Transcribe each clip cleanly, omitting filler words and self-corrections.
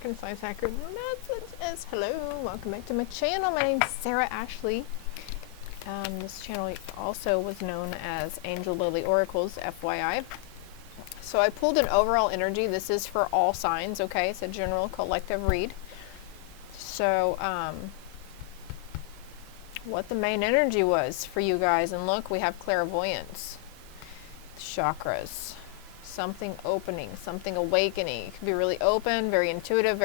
concise, accurate message is hello. Welcome back to my channel. My name's SaraAshley. This channel also was known as Angel Lily Oracles, FYI. So I pulled an overall energy. This is for all signs, okay? It's a general collective read. So, what the main energy was for you guys. And look, we have clairvoyance, chakras, something opening, something awakening. It could be really open, very intuitive,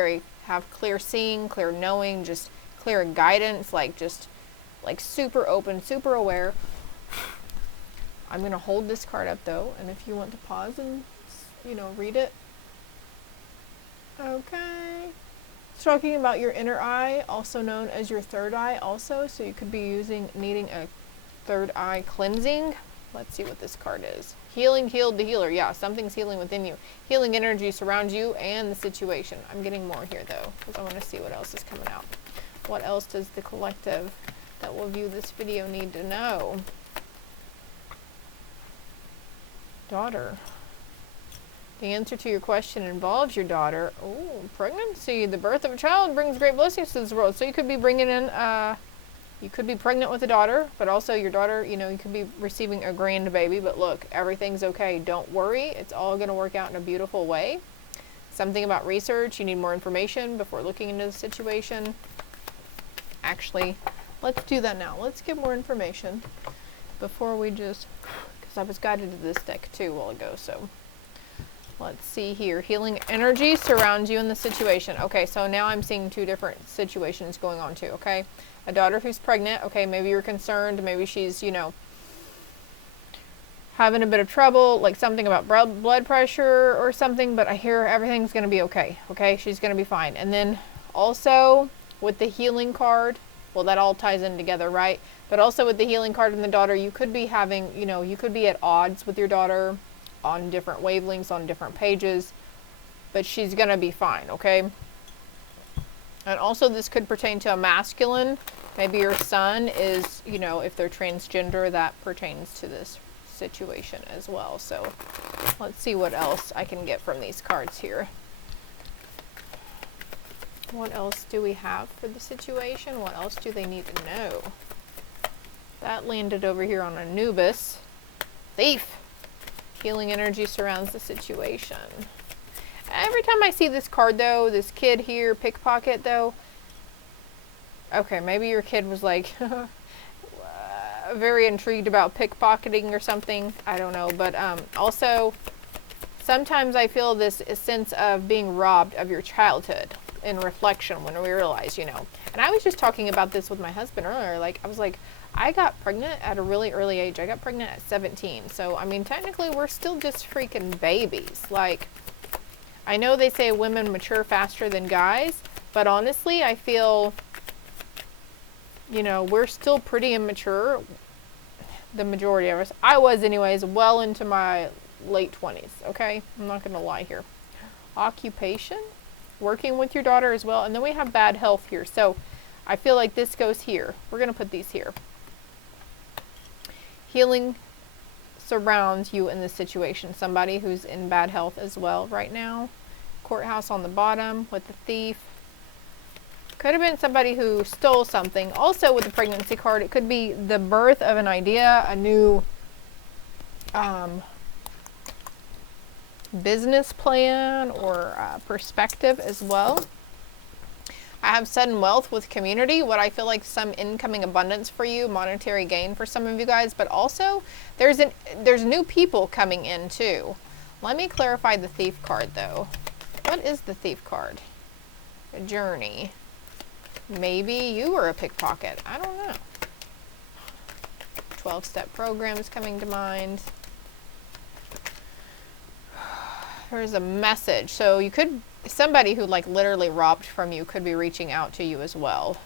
have clear seeing, clear knowing, just clear guidance, like super open, super aware. I'm going to hold this card up though, and if you want to pause and, read it. Okay. It's talking about your inner eye, also known as your third eye also, so you could be needing a third eye cleansing. Let's see what this card is. Healing, healed, the healer. Yeah, something's healing within you. Healing energy surrounds you and the situation. I'm getting more here though, because I want to see what else is coming out. What else does the collective that will view this video need to know? Daughter. The answer to your question involves your daughter. Oh, pregnancy. The birth of a child brings great blessings to this world. So you could be bringing in, you could be pregnant with a daughter, but also your daughter, you could be receiving a grandbaby. But look, everything's okay. Don't worry. It's all going to work out in a beautiful way. Something about research. You need more information before looking into the situation. Actually, let's do that now. Let's get more information before we just, because I was guided to this deck too a while ago, so. Let's see here. Healing energy surrounds you in the situation. Okay, so now I'm seeing two different situations going on too, okay? A daughter who's pregnant. Okay, maybe you're concerned. Maybe she's, having a bit of trouble, like something about blood pressure or something, but I hear everything's going to be okay, okay? She's going to be fine. And then also with the healing card, well, that all ties in together, right? But also with the healing card and the daughter, you could be having, you could be at odds with your daughter, on different wavelengths, on different pages, but she's gonna be fine, okay? And also this could pertain to a masculine. Maybe your son is, if they're transgender, that pertains to this situation as well. So let's see what else I can get from these cards here. What else do we have for the situation? What else do they need to know? That landed over here on Anubis. Thief. Healing energy surrounds the situation. Every time I see this card though, this kid here, pickpocket though, okay, maybe your kid was like very intrigued about pickpocketing or something. I don't know, but also sometimes I feel this sense of being robbed of your childhood in reflection when we realize, and I was just talking about this with my husband earlier, I was like, I got pregnant at a really early age. I got pregnant at 17. So, I mean, technically we're still just freaking babies. I know they say women mature faster than guys, but honestly, I feel, we're still pretty immature. The majority of us. I was anyways, well into my late 20s, okay? I'm not going to lie here. Occupation, working with your daughter as well. And then we have bad health here. So, I feel like this goes here. We're going to put these here. Healing surrounds you in this situation. Somebody who's in bad health as well right now. Courthouse on the bottom with the thief. Could have been somebody who stole something. Also with the pregnancy card, it could be the birth of an idea, a new business plan or perspective as well. I have sudden wealth with community, what I feel like some incoming abundance for you, monetary gain for some of you guys, but also there's new people coming in too. Let me clarify the thief card though. What is the thief card? A journey. Maybe you were a pickpocket. I don't know. 12-step program is coming to mind. There's a message. So you could, somebody who literally robbed from you could be reaching out to you as well.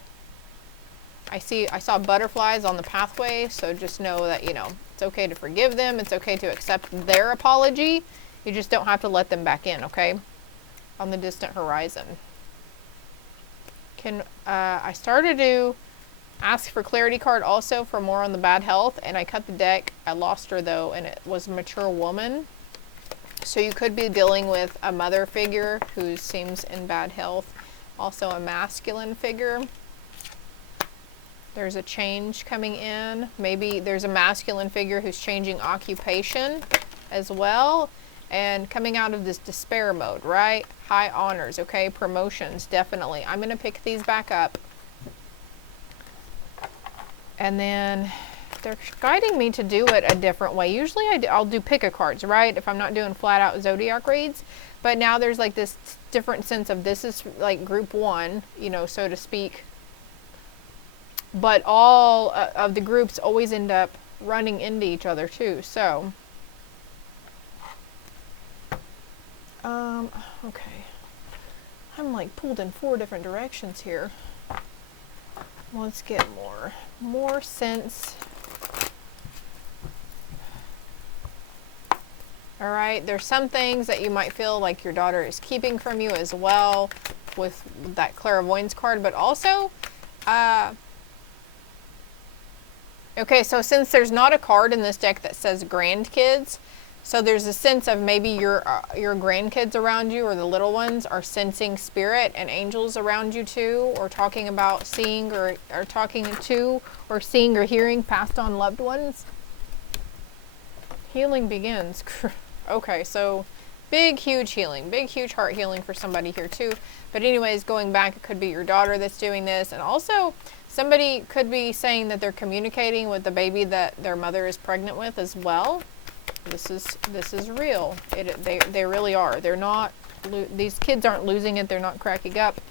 I saw butterflies on the pathway, so just know that, it's okay to forgive them. It's okay to accept their apology. You just don't have to let them back in, okay? On the distant horizon. I started to ask for clarity card also for more on the bad health, and I cut the deck. I lost her though, and it was a mature woman. So you could be dealing with a mother figure who seems in bad health. Also a masculine figure. There's a change coming in. Maybe there's a masculine figure who's changing occupation as well. And coming out of this despair mode, right? High honors, okay? Promotions, definitely. I'm going to pick these back up. And then they're guiding me to do it a different way. Usually I'll do pick-a-cards, right? If I'm not doing flat-out zodiac reads. But now there's like this different sense of this is like group one, you know, so to speak. But all of the groups always end up running into each other too, so... okay. I'm like pulled in 4 different directions here. Let's get more sense. All right, there's some things that you might feel like your daughter is keeping from you as well with that clairvoyance card, but also, okay, so since there's not a card in this deck that says grandkids, so there's a sense of maybe your grandkids around you or the little ones are sensing spirit and angels around you too, or talking about seeing or talking to or seeing or hearing passed on loved ones. Healing begins. Okay, so big, huge healing. Big, huge heart healing for somebody here too. But anyways, going back, it could be your daughter that's doing this. And also, somebody could be saying that they're communicating with the baby that their mother is pregnant with as well. This is real. They really are. They're not, these kids aren't losing it. They're not cracking up.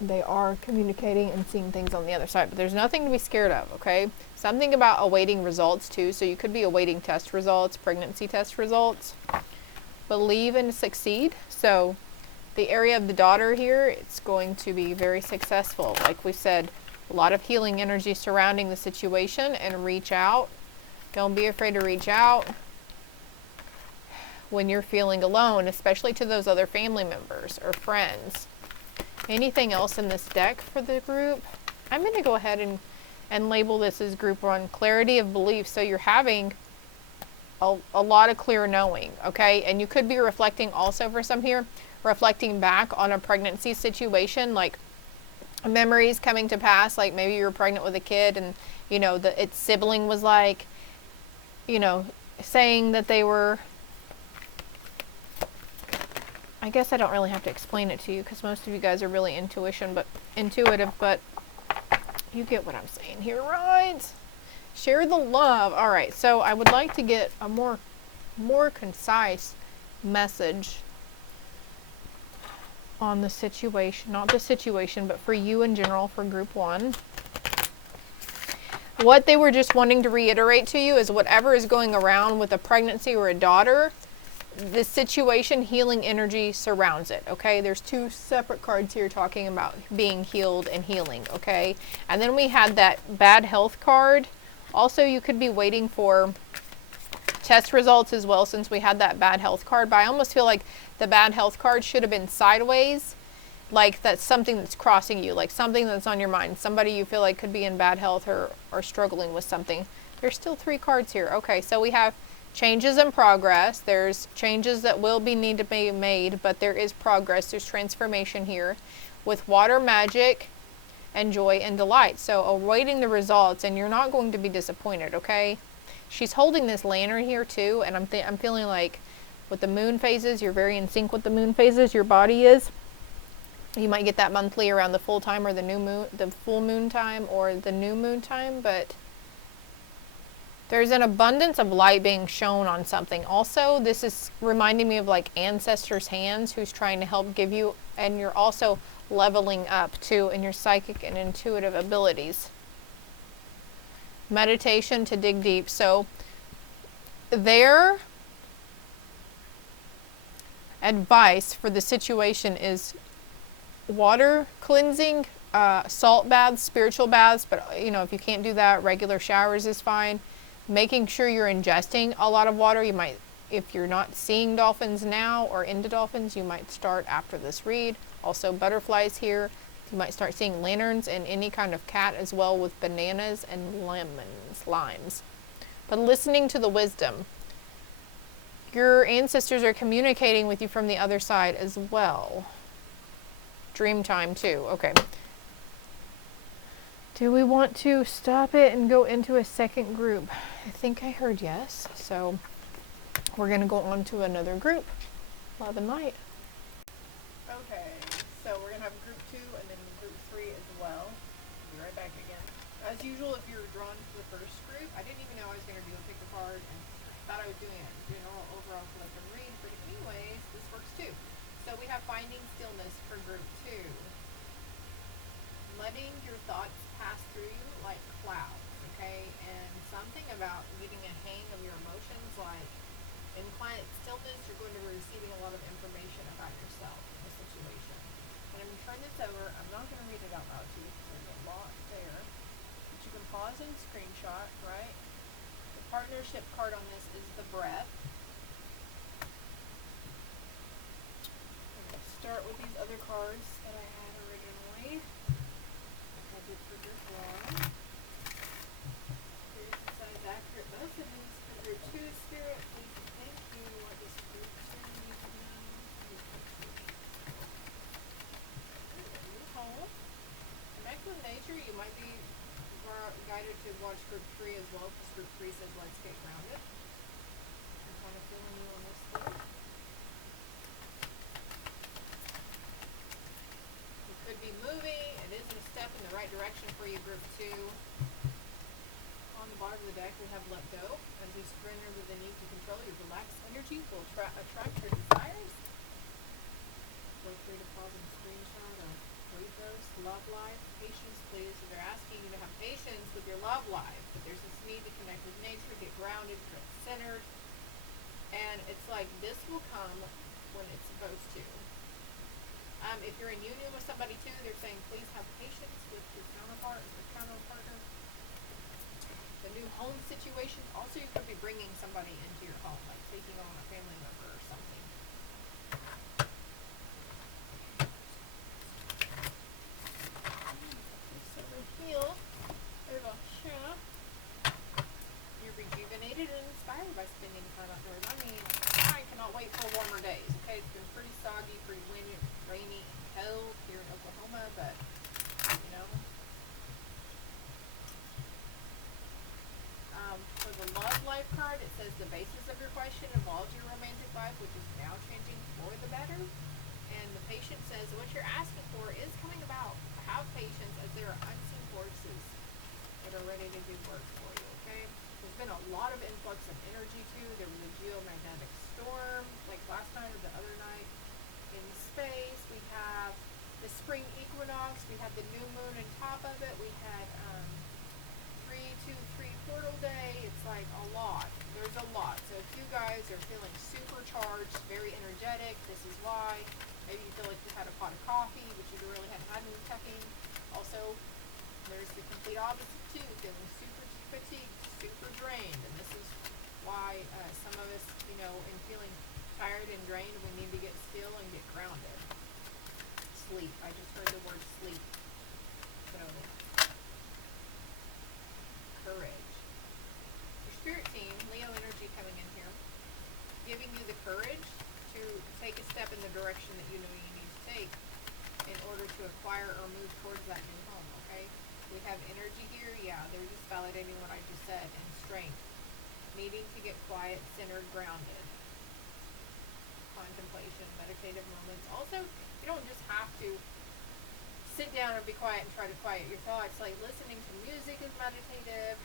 They are communicating and seeing things on the other side. But there's nothing to be scared of, okay? Something about awaiting results too. So you could be awaiting test results, pregnancy test results. Believe and succeed. So the area of the daughter here, it's going to be very successful. Like we said, a lot of healing energy surrounding the situation, and reach out. Don't be afraid to reach out when you're feeling alone, especially to those other family members or friends. Anything else in this deck for the group? I'm going to go ahead and label this as group 1, clarity of belief. So you're having a lot of clear knowing, okay? And you could be reflecting also for some here, reflecting back on a pregnancy situation, like memories coming to pass, like maybe you were pregnant with a kid and, you know, its sibling was like, you know, saying that they were, I guess I don't really have to explain it to you because most of you guys are really intuitive, but you get what I'm saying here, right? Share the love. All right, so I would like to get a more concise message on the situation, not the situation, but for you in general, for group 1. What they were just wanting to reiterate to you is whatever is going around with a pregnancy or a daughter, the situation, healing energy surrounds it, okay? There's 2 separate cards here talking about being healed and healing, okay? And then we had that bad health card. Also, you could be waiting for test results as well, since we had that bad health card. But I almost feel like the bad health card should have been sideways, like that's something that's crossing you, like something that's on your mind, somebody you feel like could be in bad health or struggling with something. There's still 3 cards here. Okay, so we have changes in progress. There's changes that will need to be made, but there is progress. There's transformation here with water magic and joy and delight. So awaiting the results, and you're not going to be disappointed, okay? She's holding this lantern here too, and I'm feeling like with the moon phases, you're very in sync with the moon phases, your body is. You might get that monthly around the full time or the new moon, the full moon time or the new moon time, but there's an abundance of light being shown on something. Also, this is reminding me of like ancestors' hands who's trying to help give you, and you're also leveling up too in your psychic and intuitive abilities. Meditation to dig deep. So their advice for the situation is water cleansing, salt baths, spiritual baths, but you know, if you can't do that, regular showers is fine. Making sure you're ingesting a lot of water. You might, if you're not seeing dolphins now or into dolphins, you might start after this read. Also butterflies here. You might start seeing lanterns and any kind of cat as well, with bananas and limes. But listening to the wisdom. Your ancestors are communicating with you from the other side as well. Dream time too. Okay. Do we want to stop it and go into a second group? I think I heard yes. So we're going to go on to another group. Love and light. Okay, so we're going to have group 2 and then group 3 as well. Be right back again. As usual, if you're drawn to the first group, I didn't even know I was going to do a pick a card, and thought I was doing a general overall collective read, but anyways, this works too. So we have finding stillness for group 2. Letting your thoughts pass through you like clouds, okay? And something about getting a hang of your emotions, like in quiet stillness, you're going to be receiving a lot of information about yourself, the situation. And I'm going to turn this over. I'm not going to read it out loud to you because there's a lot there. But you can pause and screenshot, right? The partnership card on this is the breath. I'm going to start with these other cards that I had originally. Like I did for group 1. Spirit decides accurate messages for group 2. Spirit, please and thank you. What does group 2 need to know? New home. Connect with nature. You might be guided to watch group 3 as well, because group 3 says let's get grounded. I'm kind of feeling you on this thing. You could be moving. It is a step in the right direction for you, group 2. On the bottom of the deck, we have let go. As you surrender to the need to control, your relaxed energy will attract your desires. Feel free to pause and screenshot or read those. Love life, patience, please. So they're asking you to have patience with your love life, but there's this need to connect with nature, get grounded, get centered, and it's like this will come when it's supposed to. If you're in union with somebody too, they're saying please have patience with your counterpart or counterpartner. The new home situation. Also, you could be bringing somebody into your home, like taking on a family member or something. You're rejuvenated and inspired by spending time outdoors. I mean, I cannot wait for warmer days. Okay, it's been pretty soggy, pretty windy, rainy, and cold here in Oklahoma, but you know. For the love life card, it says the basis of your question involves your romantic life, which is now changing for the better. And the patient says what you're asking for is coming about. Have patience, as there are unseen forces that are ready to do work for you, okay? There's been a lot of influx of energy too. There was a geomagnetic storm, like last night or the other night in space. We have the spring equinox. We had the new moon on top of it. We had 3-2-3 portal day. It's like a lot. There's a lot. So if you guys are feeling supercharged, very energetic, this is why. Maybe you feel like you had a pot of coffee, but you really hadn't had any caffeine. Also, there's the complete opposite too, feeling super fatigued, super drained. And this is why some of us, you know, in feeling tired and drained, we need to get still and get grounded. Sleep. I just heard the word sleep. So, courage. Your spirit team, Leo energy coming in here, giving you the courage to take a step in the direction that you know you need to take in order to acquire or move towards that new home, okay? We have energy here, yeah, they're just validating what I just said, and strength. Needing to get quiet, centered, grounded. Contemplation, meditative moments. Also, you don't just have to sit down and be quiet and try to quiet your thoughts. Like listening to music is meditative,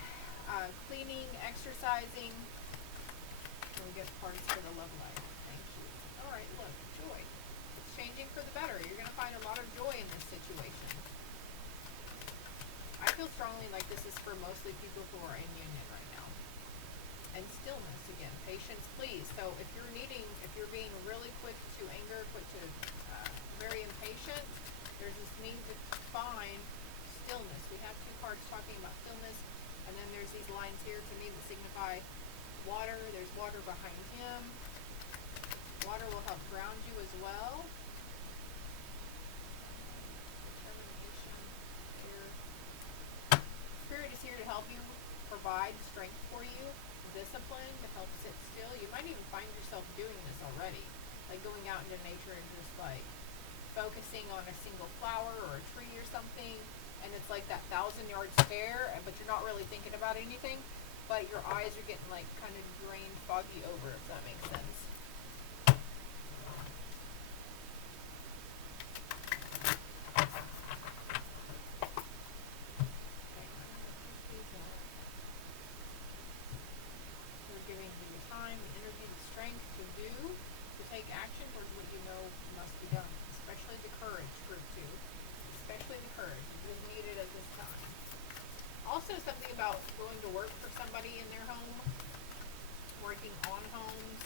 cleaning, exercising. And we get parts for the love life. Thank you. All right, look, joy. It's changing for the better. You're going to find a lot of joy in this situation. I feel strongly like this is for mostly people who are in union right now. And stillness again. Patience, please. So if you're being really quick to anger, quick to very impatient, there's this need to find stillness. We have two cards talking about stillness, and then there's these lines here to me that signify water. There's water behind him. Water will help ground you as well. Determination here. Spirit is here to help you, provide strength for you, discipline to help sit still. You might even find yourself doing this already, like going out into nature and just like focusing on a single flower or a tree or something, and it's like that 1,000-yard stare, but you're not really thinking about anything, but your eyes are getting like kind of drained, foggy over, if that makes sense. Giving you the time, the energy, the strength to take action towards what you know must be done, especially the courage, group 2. Especially the courage. It is needed at this time. Also, something about going to work for somebody in their home, working on homes.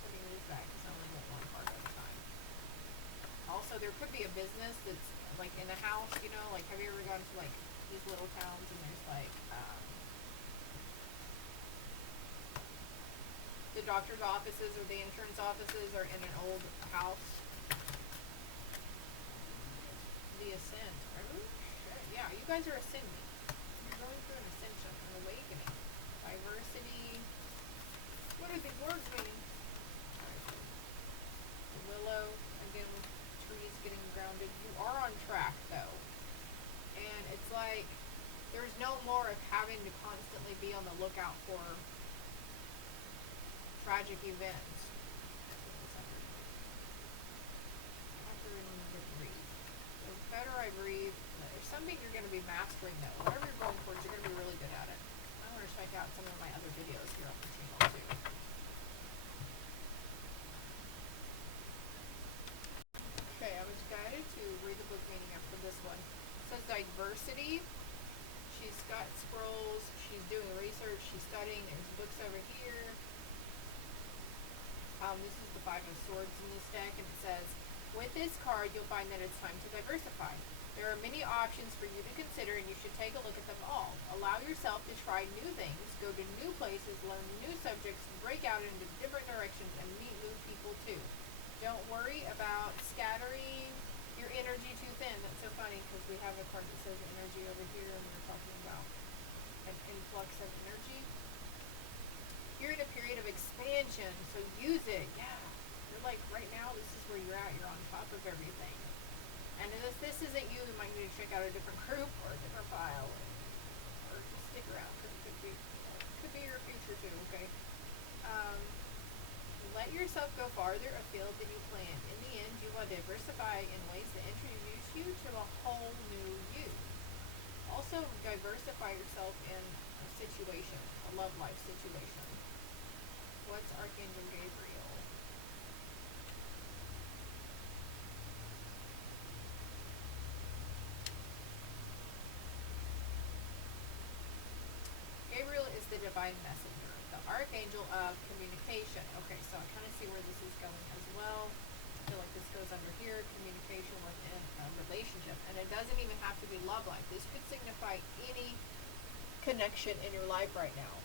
Putting these back because I only want one part at a time. Also, there could be a business that's like in a house, you know, like have you ever gone to like these little towns and there's like the doctor's offices or the insurance offices are in an old house. The ascent. Oh, shit. Yeah, you guys are ascending. You're going through an ascension, an awakening. Diversity. What are these words meaning? The willow. Again, with trees getting grounded. You are on track, though. And it's like there's no more of having to constantly be on the lookout for tragic events. After the breathe. The better I breathe, there's something you're going to be mastering though. Whatever you're going towards, you're going to be really good at it. I want to check out some of my other videos here on the channel too. Okay, I was guided to read the book meaning after this one. It says diversity. She's got scrolls. She's doing research. She's studying. There's books over here. This is the 5 of Swords in this deck, and it says, with this card, you'll find that it's time to diversify. There are many options for you to consider, and you should take a look at them all. Allow yourself to try new things, go to new places, learn new subjects, break out into different directions, and meet new people too. Don't worry about scattering your energy too thin. That's so funny, because we have a card that says energy over here, and we're talking about an influx of energy. You're in a period of expansion, so use it. Yeah, you're like right now. This is where you're at. You're on top of everything. And if this isn't you, you might need to check out a different group or a different file, or just stick around because it could be your future too. Okay. Let yourself go farther afield than you planned. In the end, you will diversify in ways that introduce you to a whole new you. Also, diversify yourself in a situation, a love life situation. What's Archangel Gabriel? Gabriel is the divine messenger, the archangel of communication. Okay, so I kind of see where this is going as well. I feel like this goes under here, communication within a relationship. And it doesn't even have to be love life. This could signify any connection in your life right now.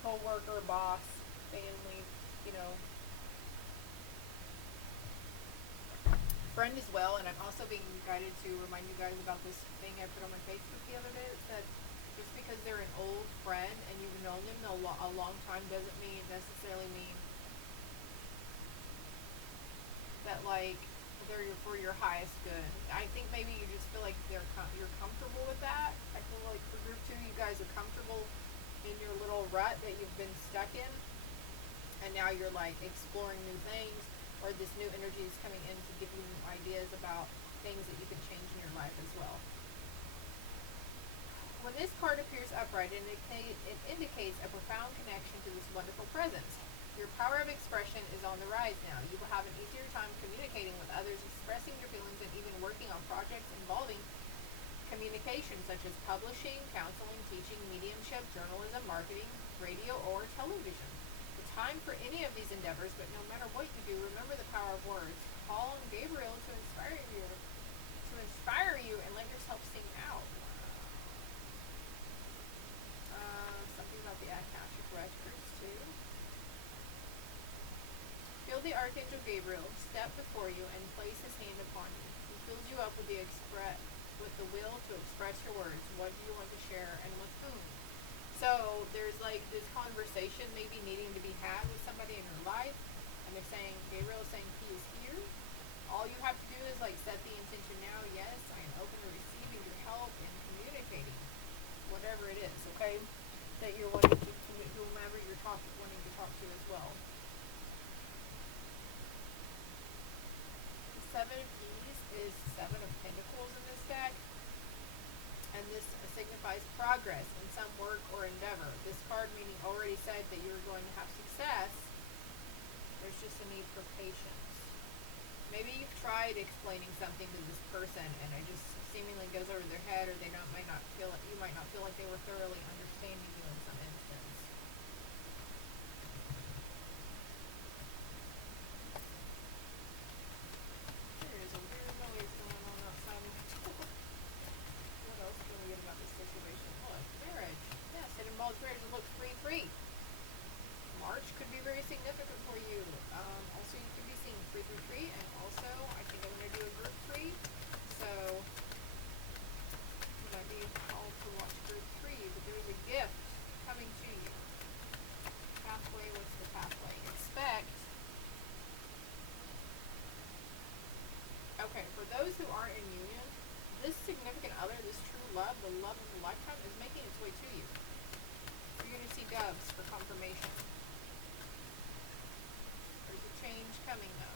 Co-worker, boss, family, you know, friend as well. And I'm also being guided to remind you guys about this thing I put on my Facebook the other day. It said just because they're an old friend and you've known them a long time doesn't necessarily mean that like they're for your highest good. I think maybe you just feel like you're comfortable with that. I feel like for group 2, you guys are comfortable in your little rut that you've been stuck in. And now you're like exploring new things, or this new energy is coming in to give you ideas about things that you can change in your life as well. When this card appears upright, it indicates a profound connection to this wonderful presence. Your power of expression is on the rise now. You will have an easier time communicating with others, expressing your feelings, and even working on projects involving communication, such as publishing, counseling, teaching, mediumship, journalism, marketing, radio, or television. Time for any of these endeavors, but no matter what you do, remember the power of words. Call on Gabriel to inspire you and let yourself sing out. Something about the Akashic records too. Feel the Archangel Gabriel step before you and place his hand upon you. He fills you up with the will to express your words. What do you want to share and with whom? So there's like this conversation maybe needing to be had with somebody in your life, and they're saying, Gabriel is saying he is here. All you have to do is like set the intention now. Yes, I am open to receiving your help and communicating, whatever it is, okay, that you're wanting to, whomever you're wanting to talk to as well. The Seven of Keys is Seven of Pentacles in this deck. And this signifies progress in some work or endeavor. This card meaning already said that you're going to have success. There's just a need for patience. Maybe you've tried explaining something to this person and it just seemingly goes over their head, or you might not feel like they were thoroughly understanding you in some instance. There is a weird noise going on outside my door. What else can we get about this situation? Oh, it's marriage. Yes, it involves marriage. Look, 3-3. March could be very significant for you. Also, you could be seeing 3-3-3, and also, I think I'm going to do a group 3. So, you might be called to watch group 3, but there's a gift coming to you. Pathway, what's the pathway? Expect. Okay, for those who aren't in union, this significant other, this true love, the love of a lifetime, is making its way to you. You're going to see doves for confirmation. There's a change coming, though.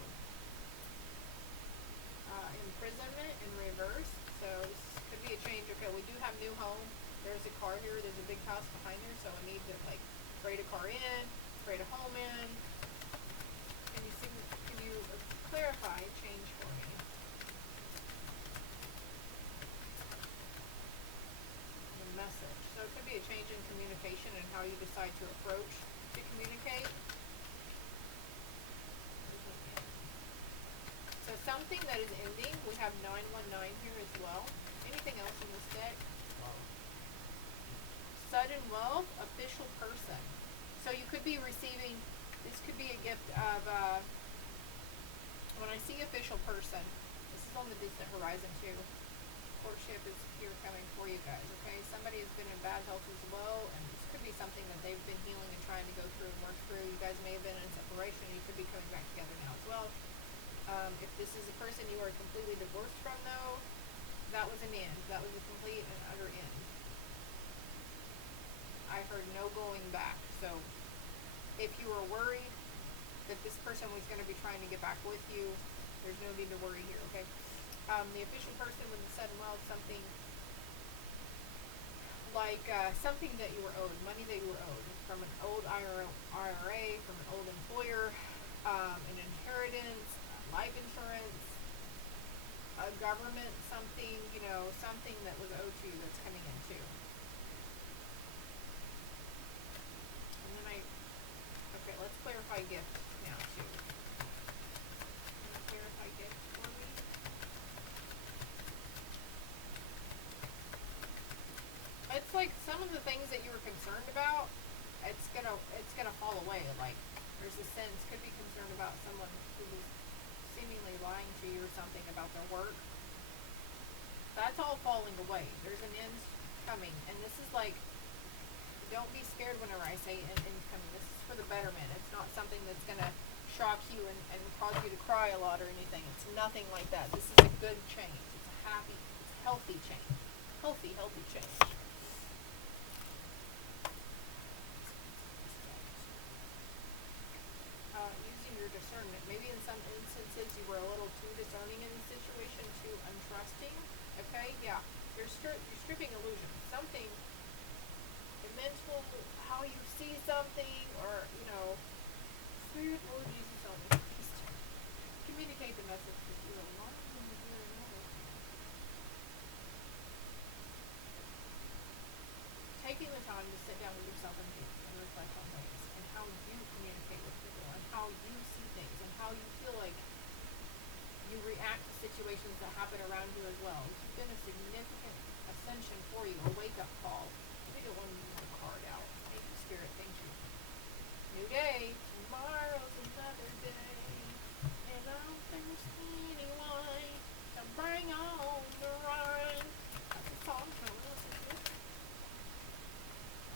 Imprisonment in reverse. So this could be a change. Okay, we do have new home. There's a car here. There's a big house behind here. So I need to, like, trade a car in, trade a home in. Can you clarify change for me? Message. So it could be a change in communication and how you decide to approach to communicate. So something that is ending. We have 919 here as well. Anything else in this deck? Sudden wealth, official person. So you could be receiving, this could be a gift of, when I see official person, this is on the distant horizon too. Courtship is here coming for you guys, okay? Somebody has been in bad health as well, and this could be something that they've been healing and trying to go through and work through. You guys may have been in separation. You could be coming back together now as well. If this is a person you are completely divorced from, though, that was an end. That was a complete and utter end. I heard no going back. So if you were worried that this person was going to be trying to get back with you, there's no need to worry here, okay? The official person with the sudden wealth, something like something that you were owed, money that you were owed from an old IRA, from an old employer, an inheritance, life insurance, a government, something, something that was owed to you that's coming in too. And then okay, let's clarify gift now too. Can you clarify gift for me? It's like some of the things that you were concerned about, it's gonna fall away. Like there's a sense, could be concerned about someone who was seemingly lying to you or something about their work. That's all falling away. There's an end coming, and this is like, don't be scared whenever I say an end coming. This is for the betterment. It's not something that's gonna shock you and cause you to cry a lot or anything. It's nothing like that. This is a good change. It's a happy, healthy change. Healthy change. Using your discernment. Maybe in some instances you were a little too discerning in the situation, too untrusting. Okay, yeah. You're stripping illusion. Something, the mental, how you see something, or, Spirit, Lord Jesus, on me. Just communicate the message to you. Taking the time to sit down with yourself and reflect on things, and how you communicate with people, and how you see things, and how you feel like you react to situations that happen around you as well. It's been a significant ascension for you, a wake-up call. Let me get one more card out. Thank you, Spirit. Thank you. New day. Tomorrow's another day, and I don't thirsty anyone to bring on the rain. That's a song. Can we listen to it?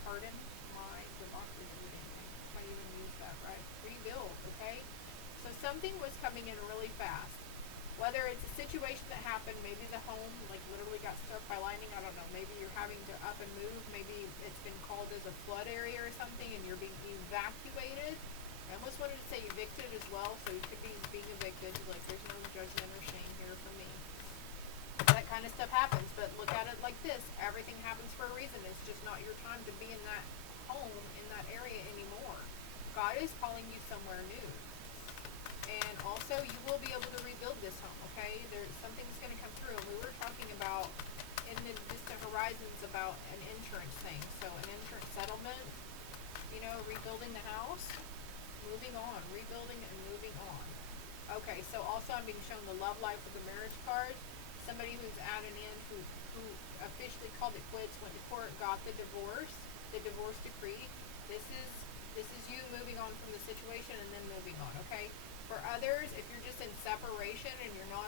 Pardon. whether it's a situation that happened, maybe the home like literally got struck by lightning, I don't know, maybe you're having to up and move, maybe it's been called as a flood area or something and you're being evacuated. I almost wanted to say evicted as well, so you could be being evicted, like there's no judgment or shame here for me. That kind of stuff happens, but look at it like this, everything happens for a reason. It's just not your time to be in that home, in that area anymore. God is calling you somewhere new. And also, you will be able to rebuild this home, okay? Something's going to come through. And we were talking about, in the distant horizons, about an insurance thing. So, an insurance settlement, rebuilding the house, moving on, rebuilding and moving on. Okay, so also I'm being shown the love life with the marriage card. Somebody who's at an end, who officially called it quits, went to court, got the divorce decree. This is you moving on from the situation and then moving on, okay? For others, if you're just in separation and you're not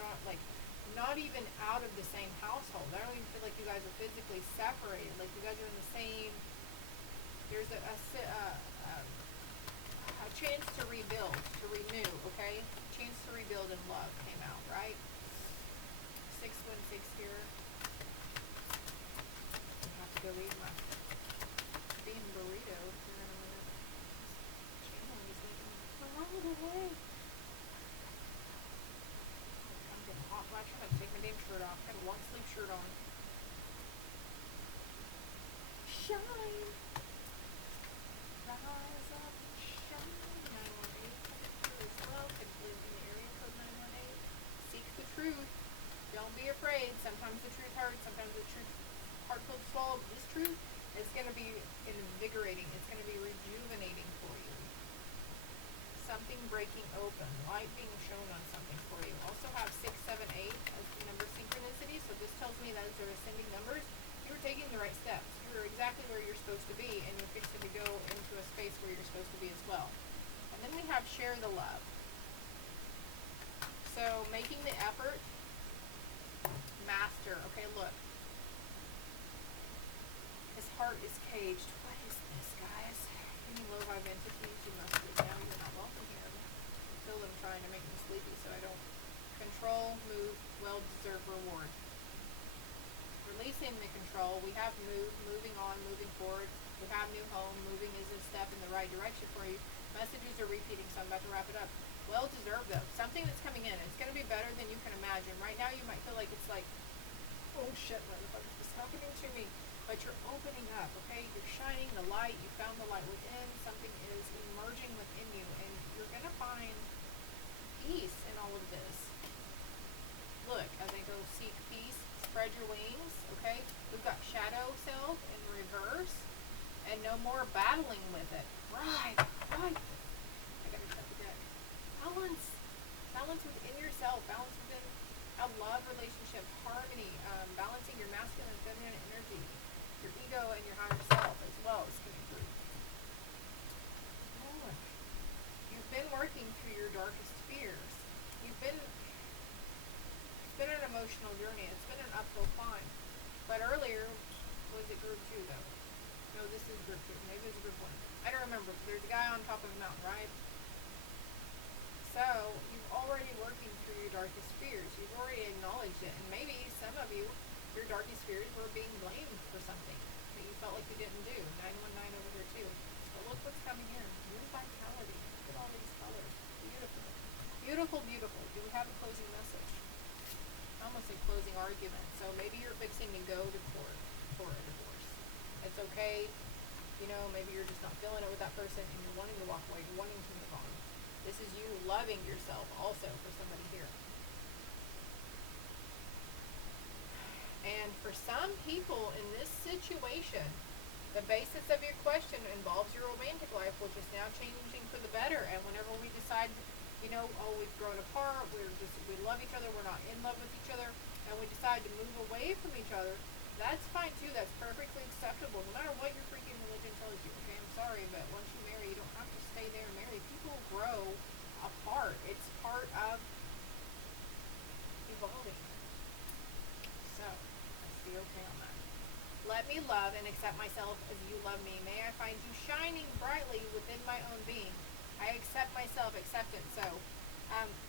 even out of the same household, I don't even feel like you guys are physically separated, like you guys are in the same, there's a chance to rebuild, to renew, okay? Chance to rebuild in love came out, right? 616 here. I have to go eat my bean burrito here in a minute. This channel is leaving the way. I'm getting hot flash. I'm gonna take my damn shirt off. I got a long sleeve shirt on. Shine. Rise up and shine. 918. As well. Could live in the area code 918. Seek the truth. Don't be afraid. Sometimes the truth hurts. Sometimes the truth hard pill to swallow. This truth is going to be invigorating. It's going to be rejuvenating for you. Something breaking open. Light being shown on something for you. Also have 6, 7, 8 as the number synchronicity. So this tells me that as they're ascending numbers, you're taking the right steps. You're exactly where you're supposed to be, and you're fixing to go into a space where you're supposed to be as well. And then we have share the love. So making the effort. Master. Okay, look. His heart is caged. What is this, guys? Any low vibe entities, you must leave now. You're not welcome here. I feel them trying to make me sleepy so I don't control, move, well-deserved reward. Releasing the control. We have moving on, moving forward. We have new home. Moving is a step in the right direction for you. Messages are repeating, so I'm about to wrap it up. Well deserved though. Something that's coming in. It's going to be better than you can imagine. Right now you might feel like it's like, oh shit, what the fuck is this happening to me? But you're opening up, okay? You're shining the light. You found the light within. Something is emerging within you, and you're going to find peace in all of this. Look, as I go seek peace, spread your wings, okay? We've got shadow self in reverse, and no more battling with it. Right. I gotta shut the deck. Balance within yourself, balance within a love relationship, harmony, balancing your masculine and feminine energy, your ego and your higher self as well is coming through. Oh, you've been working through your darkest fears. It's been an emotional journey. It's been an uphill climb. But earlier, was it group 2 though? No, this is group 2. Maybe it's group 1. I don't remember. There's a guy on top of a mountain, right? So, you've already working through your darkest fears. You've already acknowledged it. And maybe some of you, your darkest fears were being blamed for something that you felt like you didn't do. 919 over here too. But look what's coming in. New vitality. Look at all these colors. Beautiful. Beautiful, beautiful. Do we have a closing message? I almost say closing argument. So maybe you're fixing to go to court for a divorce. It's okay. Maybe you're just not feeling it with that person and you're wanting to walk away, you're wanting to move on. This is you loving yourself also for somebody here. And for some people in this situation, the basis of your question involves your romantic life, which is now changing for the better. And whenever we decide, we've grown apart, we love each other, we're not in love with each other, and we decide to move away from each other, that's fine too. That's perfectly acceptable, no matter what your freaking religion tells you. Okay, I'm sorry, but once you marry, you don't have to stay there and marry. People grow apart. It's part of evolving. So, let's be okay on that. Let me love and accept myself as you love me. May I find you shining brightly within my own being. I accept myself, acceptance. So,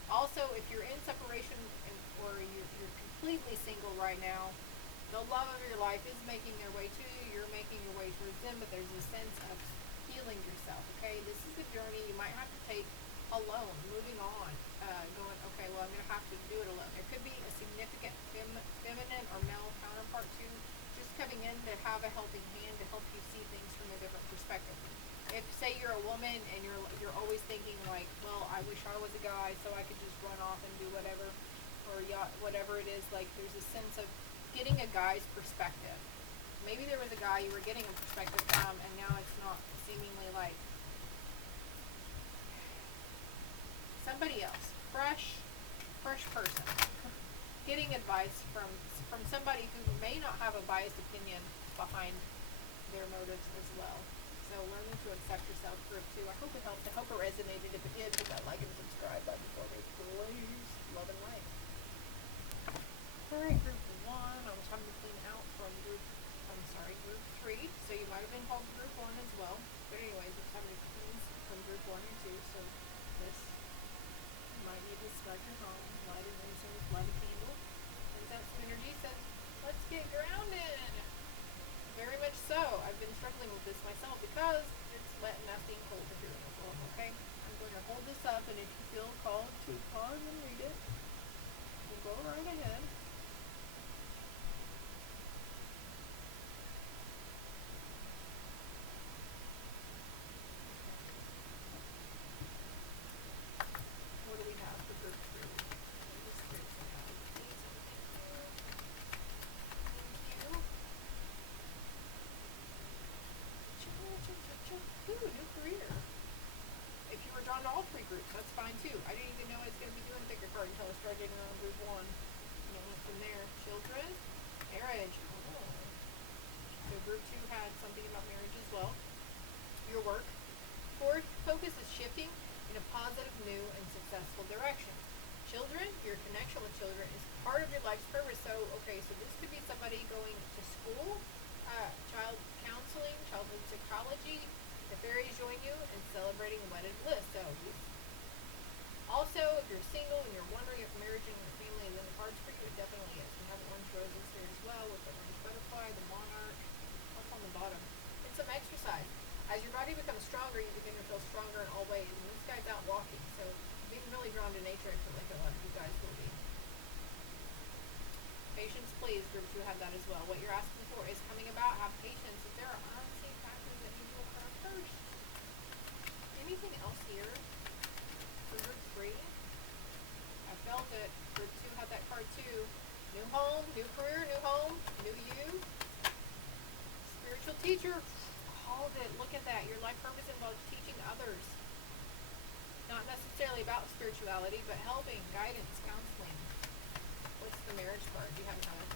also, if you're in separation and completely single right now. The love of your life is making their way to you. You're making your way towards them, but there's a sense of healing yourself, okay? This is a journey you might have to take alone, moving on, going, okay, well, I'm going to have to do it alone. There could be a significant feminine or male counterpart too, just coming in to have a helping hand to help you see things from a different perspective. If, say, you're a woman and you're always thinking like, well, I wish I was a guy so I could just run off and do whatever, or whatever it is, like there's a sense of getting a guy's perspective. Maybe there was a guy you were getting a perspective from, and now it's not seemingly like somebody else, fresh person, getting advice from somebody who may not have a biased opinion behind their motives as well. So learning to accept yourself, group 2. I hope it helped. I hope it resonated. If it did, hit that like and subscribe button for me, please. Love and light. Alright, group 1. I was having to clean out from group 3. So you might have been called group 1 as well. But anyways, it's having to clean from group 1 and 2. So this might need to start your home, light an incense, light a candle, and send some energy. Says, let's get grounded. Very much so. I've been struggling with this myself because it's wet and nasty and cold here in Oklahoma, okay? I'm going to hold this up, and if you feel called to pause and read it, we'll go right ahead. What do we have for group 3? Ooh, new career. If you were drawn to all 3 groups, that's fine too. I didn't even know I was going to be doing picker card until I started getting on group 1. And it went from there. Children, marriage. Oh. So group 2 had something about marriage as well. Your work. Forward focus is shifting in a positive, new, and successful direction. Children, your connection with children is part of your life's purpose. So, okay, so this could be somebody going to school, child counseling, childhood psychology, the fairies join you, and celebrating wedded bliss. So, also, if you're single and you're wondering if marriage and your family is in the cards for you, it definitely is. We have orange roses here as well with the orange butterfly, the monarch. What's on the bottom? It's some exercise. As your body becomes stronger, you begin to feel stronger in all ways. And this guy's out walking, so being really drawn to nature, I feel like a lot of you guys will be. Patience, please. Group 2 have that as well. What you're asking for is coming about. Have patience. If there are unseen factors that need to occur first. Anything else here for group 3? I felt it. Group 2 had that card too. New home, new career, new home, new you. Spiritual teacher. Called it. Look at that. Your life purpose involves teaching others. Not necessarily about spirituality, but helping, guidance, counseling. What's the marriage card? Do you have another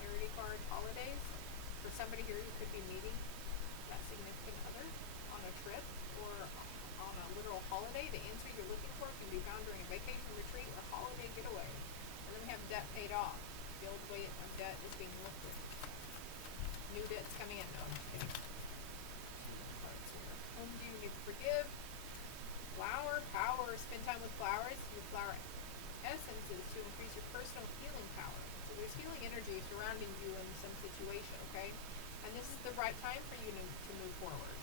charity card? Holidays? For somebody here, you could be meeting that significant other on a trip or on a literal holiday. The answer you're looking for can be found during a vacation, retreat, or holiday getaway. And then we have debt paid off. The old weight of debt is being lifted. New debt's coming in. No, I'm just kidding. Whom do you need to forgive? Flower, power. Spend time with flowers. Your flower essences to increase your personal healing power. So there's healing energy surrounding you in some situation, okay? And this is the right time for you to move forward.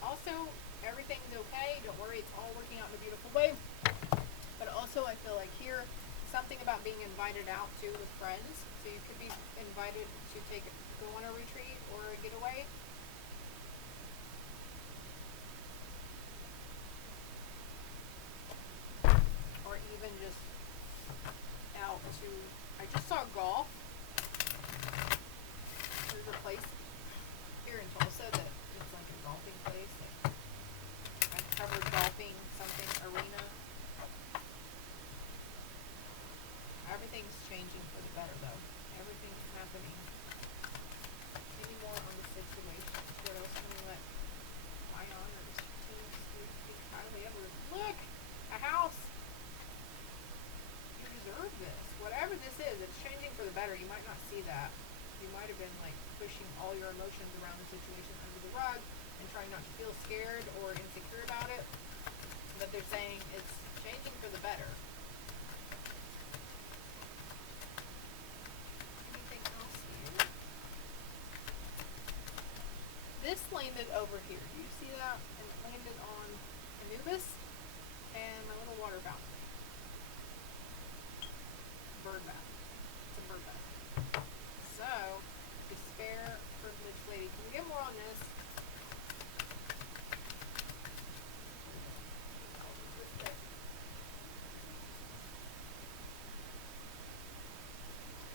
Also, everything's okay. Don't worry, it's all working out in a beautiful way. But also, I feel like here, something about being invited out too with friends. So you could be invited to go on a retreat or a getaway. Or even just out to, I just saw golf. There's a place here in Tulsa that it's like a golfing place. I've covered golfing, something, arena. Everything's changing for the better though. Everything's happening. Any more on the situation? What else can we let my honors speak highly of? Look! A house! You deserve this. Whatever this is, it's changing for the better. You might not see that. You might have been like pushing all your emotions around the situation under the rug and trying not to feel scared or insecure about it. But they're saying it's changing for the better. landed over here. Do you see that? And it landed on Anubis and my little water fountain. Bird bath. It's a bird bath. So, despair, privileged lady. Can we get more on this?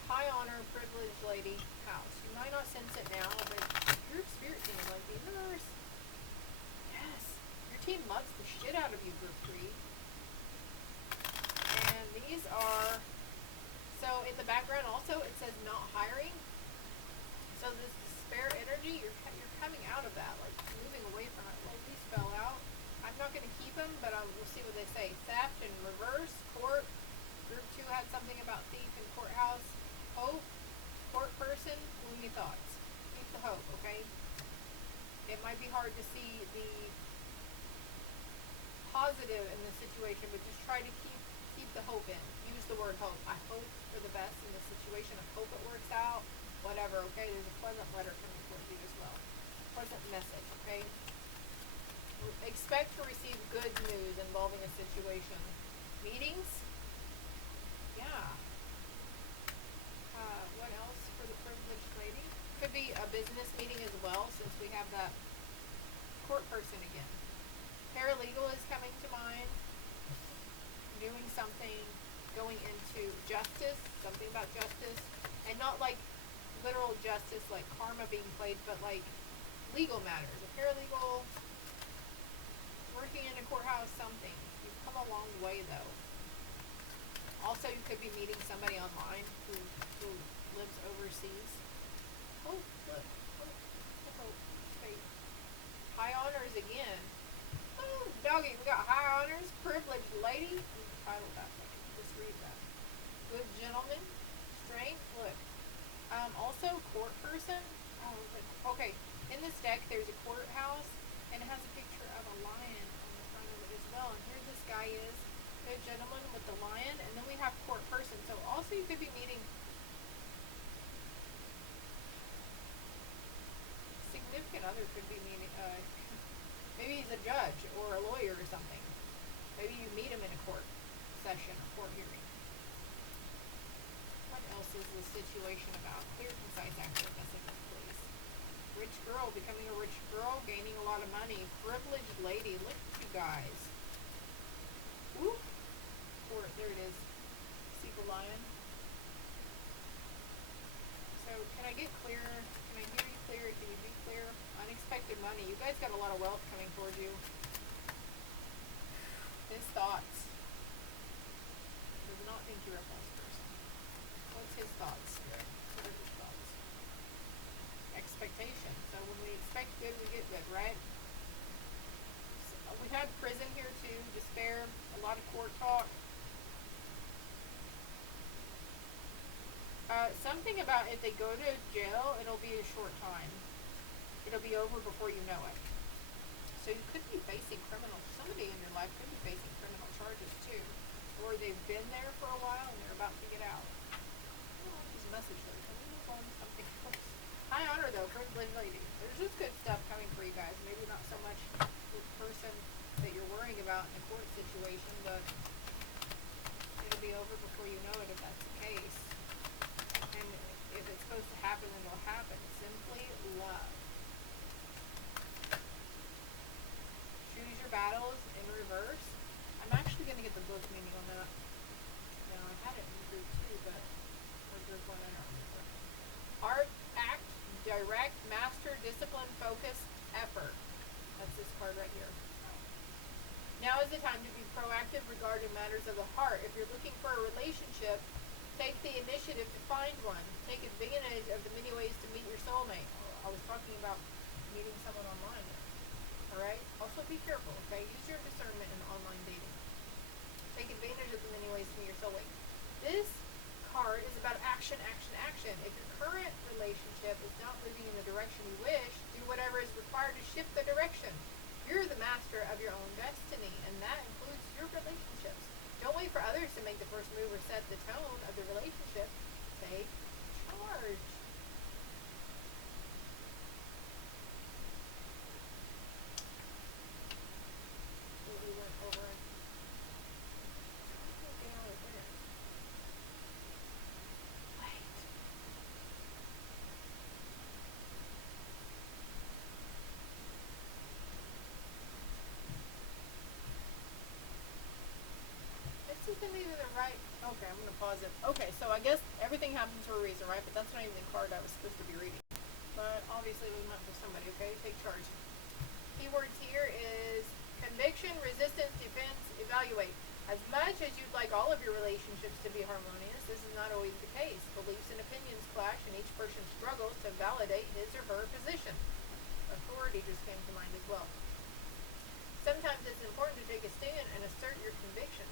High honor, privileged lady, house. You might not sense it now, but your spirit team is like the universe. Yes. Your team loves the shit out of you, group 3. And these are, so in the background also it says not hiring. So this despair energy, you're coming out of that, like moving away from it. Well, these fell out. I'm not going to keep them, but we'll see what they say. Theft in reverse, court. Group 2 had something about thief and courthouse. Hope, court person, gloomy thoughts. Keep the hope, okay? It might be hard to see the positive in the situation, but just try to keep the hope in. Use the word hope. I hope for the best in this situation. I hope it works out. Whatever, okay? There's a pleasant letter coming towards you as well. Pleasant message, okay? Expect to receive good news involving a situation. Meetings? Yeah. What else for the privileged lady? Could be a business meeting as well, since we have that court person again. Paralegal is coming to mind. Doing something, going into justice, something about justice, and not like literal justice, like karma being played, but like legal matters. A paralegal, working in a courthouse, something. You've come a long way though. Also, you could be meeting somebody online who lives overseas. Oh, look. Oh, fate. High honors again. Oh, doggy, we got high honors. Privileged lady. Title that. Just read that. Good gentleman. Strength. Look. Also, court person. Oh, okay. In this deck, there's a courthouse, and it has a picture of a lion on the front of it as well. And here this guy is. Good gentleman with the lion, and then we have court person. So also you could be meeting significant other. Could be meeting maybe he's a judge or a lawyer or something. Maybe you meet him in a court session, a court hearing. What else is this situation about? Clear, concise, accurate messages, please. Rich girl, becoming a rich girl, gaining a lot of money. Privileged lady, look at you guys. Whoop. There it is. See the lion? So, can I get clear? Can I hear you clear? Can you be clear? Unexpected money. You guys got a lot of wealth coming towards you. His thoughts. Does not think you're a false person. What's his thoughts? What are his thoughts? Expectation. So, when we expect good, we get good, right? We had prison here too, despair, a lot of court talk. Something about if they go to jail, it'll be a short time. It'll be over before you know it. So you could be facing somebody in your life could be facing criminal charges too. Or they've been there for a while and they're about to get out. I don't like this message though. Can we move on to something else? High honor though, privileged lady. There's just good stuff coming for you guys. Maybe not so much the person that you're worrying about in a court situation, but it'll be over before you know it if that's the case. And if it's supposed to happen, then it'll happen. Simply love. Choose your battles in reverse. I'm actually going to get the book meaning on that. Now, I had it in group 2, but or group 1, I don't remember. Art, act, direct, master, discipline, focus, effort. That's this card right here. Now is the time to be proactive regarding matters of the heart. If you're looking for a relationship, take the initiative to find one. Take advantage of the many ways to meet your soulmate. I was talking about meeting someone online. Alright? Also be careful, okay? Use your discernment in online dating. Take advantage of the many ways to meet your soulmate. This card is about action, action, action. If your current relationship is not moving in the direction you wish, do whatever is required to shift the direction. You're the master of your own destiny, and that includes your relationships. Don't wait for others to make the first move or set the tone of the relationship. Take charge. can be the right. Okay, I'm gonna pause it. Okay, so I guess everything happens for a reason, right? But that's not even the card I was supposed to be reading. But obviously it was meant for somebody. Okay, take charge. Keywords here is conviction, resistance, defense, evaluate. As much as you'd like all of your relationships to be harmonious, this is not always the case. Beliefs and opinions clash, and each person struggles to validate his or her position. Authority just came to mind as well. Sometimes it's important to take a stand and assert your convictions.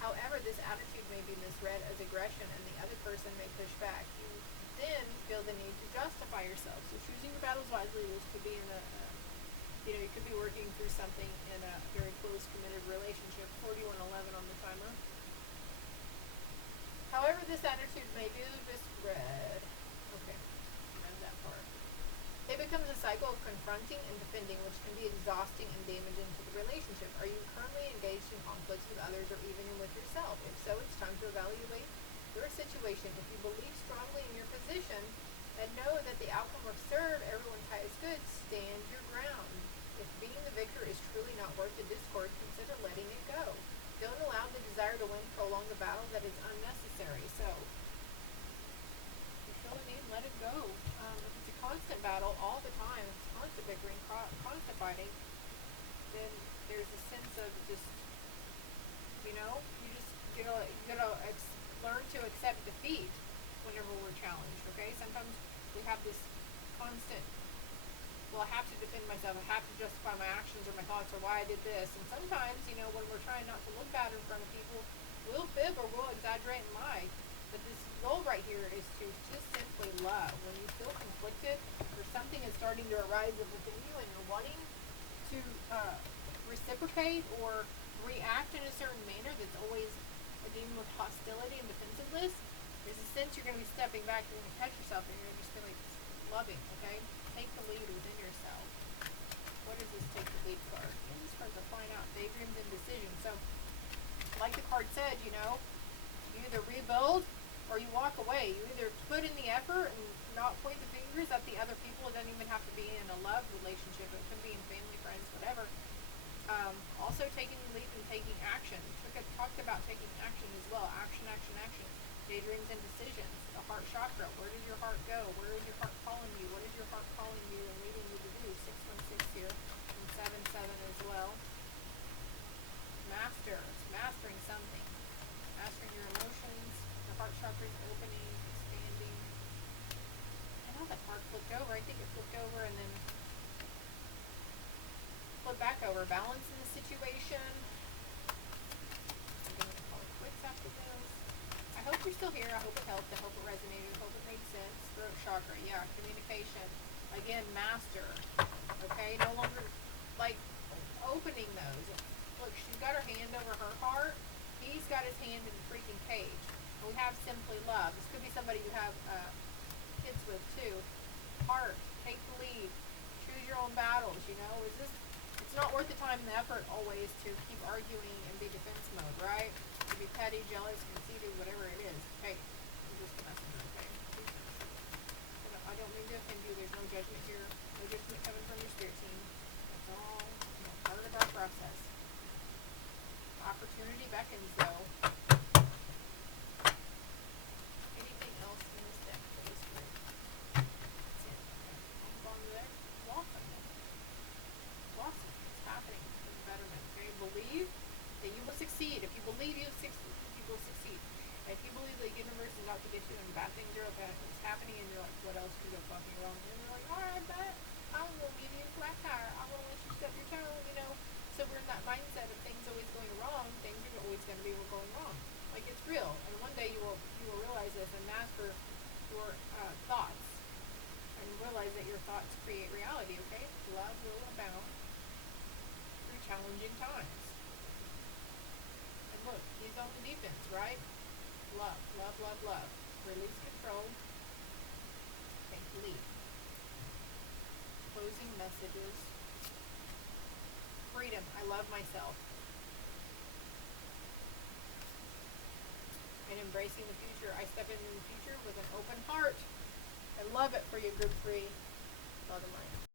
However, this attitude may be misread as aggression, and the other person may push back. You then feel the need to justify yourself. So choosing your battles wisely. This could be in you could be working through something in a very close, committed relationship. 4111 on the timer. However, this attitude may be misread. Okay, read that part. It becomes a cycle of confronting and defending, which can be exhausting and damaging to the relationship. Are you currently engaged in conflicts with others or even with yourself? If so, it's time to evaluate your situation. If you believe strongly in your position and know that the outcome will serve everyone's highest good, stand your ground. If being the victor is truly not worth the discord, consider letting it go. Don't allow the desire to win prolong the battle that is unnecessary. So, feel the need, let it go. If it's a constant battle all the time, if it's constant bickering, constant fighting, then there's a sense of just, you just gotta learn to accept defeat whenever we're challenged. Okay, sometimes we have this constant. Well, I have to defend myself. I have to justify my actions or my thoughts or why I did this. And sometimes, when we're trying not to look bad in front of people, we'll fib or we'll exaggerate and lie. But this goal right here is to just simply love. When you feel conflicted or something is starting to arise within you and you're wanting to reciprocate or react in a certain manner that's always dealing with hostility and defensiveness, there's a sense you're going to be stepping back, you're going to catch yourself, and you're going to just feel like loving, okay? Take the lead within yourself. What is this take the lead card? These cards are flying out. Daydreams and decisions. So, like the card said, you either rebuild or you walk away. You either put in the effort and not point the fingers at the other people. It doesn't even have to be in a love relationship. It could be in family, friends, whatever. Also taking the lead and taking action. Talked about taking action as well. Action, action, action. Daydreams and decisions. The heart chakra. Where does your heart go? Where is your heart calling you? What is your heart calling you and leading you to do? 616 here. And 77 as well. Master. It's mastering something. Mastering your emotions. The heart chakra is opening, expanding. I know that card flipped over. I think it flipped over and then flip back over. Balance in the situation. I'm going to call it quits after this. I hope you're still here. I hope it helped. I hope it resonated. I hope it made sense. Throat chakra. Yeah, communication. Again, master. Okay, no longer opening those. Look, she's got her hand over her heart. He's got his hand in the freaking cage. We have simply love. This could be somebody you have kids with too. Heart. Take the lead. Choose your own battles. It's not worth the time and the effort always to keep arguing and be defense mode, right? To be petty, jealous, conceited, whatever it is. Hey, I'm just a messenger, okay? I don't mean to offend you. There's no judgment here. No judgment coming from your spirit team. It's all part of our process. Opportunity beckons, though. Anything else in this deck for this group? That's it. Okay. Move on to there. Blossom. Blossom. It's happening for the betterment. Okay? Believe that you will succeed. If you believe you will succeed. If you believe the universe is out to get you and bad things are okay, it's happening and you're like, what else could go fucking wrong? And you're like, alright, bet. I will give you a flat tire. I will let you step your toe, So we're in that mindset of things always going wrong. Things are always going to be going wrong. Like, it's real. And one day you will realize this and master your thoughts. And realize that your thoughts create reality, okay? Love will abound through challenging times. And look, he's on the defense, right? Love, love, love, love. Release control. Take the lead. Closing messages. Freedom. I love myself. And embracing the future. I step into the future with an open heart. I love it for you, group 3. Love and light.